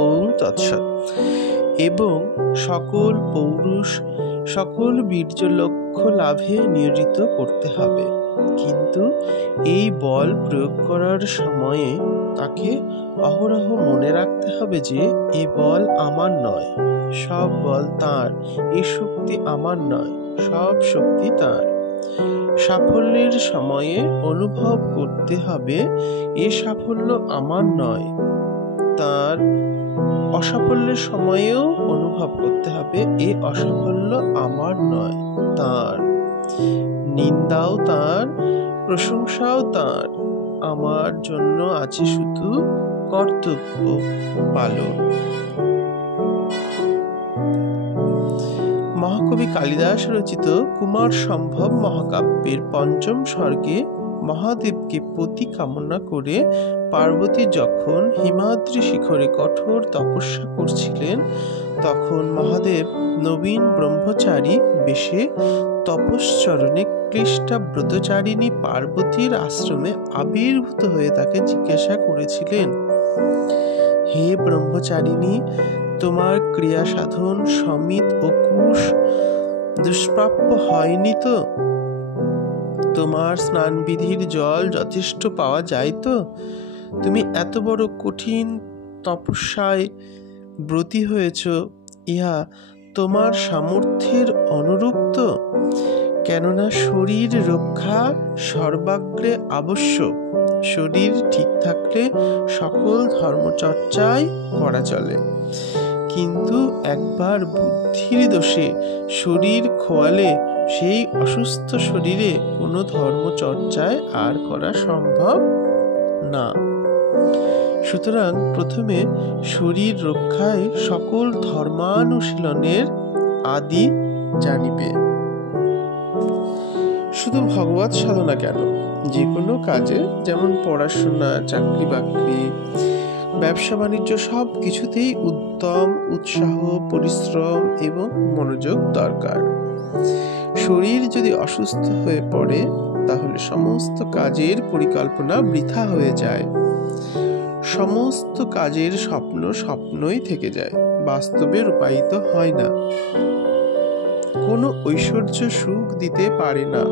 ওম তৎসৎ। এবং সকল পৌরুষ সকল বীর্য লক্ষ্য লাভে নিয়োজিত করতে হবে, কিন্তু এই বল প্রয়োগ করার সময়ে তাকে অহরহ মনে রাখতে হবে যে এ বল আমার নয়, সব বল তাঁর, এই শক্তি আমার নয়, সব শক্তি তাঁর। সাফল্যের সময়ে অনুভব করতে হবে এ সাফল্য আমার নয়, তার। অসাফল্যের সময়েও অনুভব করতে হবে এ অসাফল্য আমার নয়, তার। নিন্দাও তার, প্রশংসাও তার, আমার জন্য আছে শুধু কর্তব্য পালন। মহাকবি কালিদাস রচিত কুমার সম্ভব মহাকাব্যের পঞ্চম সর্গে মহাদেবকে পতি কামনা করে পার্বতী যখন হিমাদ্রি শিখরে কঠোর তপস্যা করছিলেন, তখন মহাদেব নবীন ব্রহ্মচারী বেশে তপশ্চরণে ক্লিষ্টা ব্রতচারিণী পার্বতীর আশ্রমে আবির্ভূত হয়ে তাকে জিজ্ঞাসা করেছিলেন, হে ব্রহ্মচারিণী, তোমার ক্রিয়া সাধন সমিত ও কুশ দুষ্প্রাপ্য হয়নি তো? তোমার স্নানবিধির জল যথেষ্ট পাওয়া যায় তো? তুমি এত বড় কঠিন তপস্যায় ব্রতী হয়েছ, ইহা তোমার সামর্থ্যের অনুরূপ তো? কেননা শরীর রক্ষা সর্বাগ্রে আবশ্যক। শরীর ঠিক থাকলে সকল ধর্মচর্চাই করা চলে, কিন্তু একবার বুদ্ধির দোষে শরীর খোয়ালে সেই অসুস্থ শরীরে কোনো ধর্মচর্চায় আর করা সম্ভব না। সুতরাং প্রথমে শরীর রক্ষায় সকল ধর্মানুশীলনের আদি জানিবে। শুধু ভগবৎ সাধনা কেন, যে কোনো কাজে, যেমন পড়াশোনা, চাকরি বাকরি, ব্যবসা বাণিজ্য, সব কিছুতেই উদ্যম, উৎসাহ, পরিশ্রম এবং মনোযোগ দরকার। শরীর যদি অসুস্থ হয়ে পড়ে, তাহলে সমস্ত কাজের পরিকল্পনা বৃথা হয়ে যায়, সমস্ত কাজের স্বপ্ন স্বপ্নই থেকে যায়, বাস্তবে রূপায়িত হয় না, কোনো ঐশ্বর্য সুখ দিতে পারে না।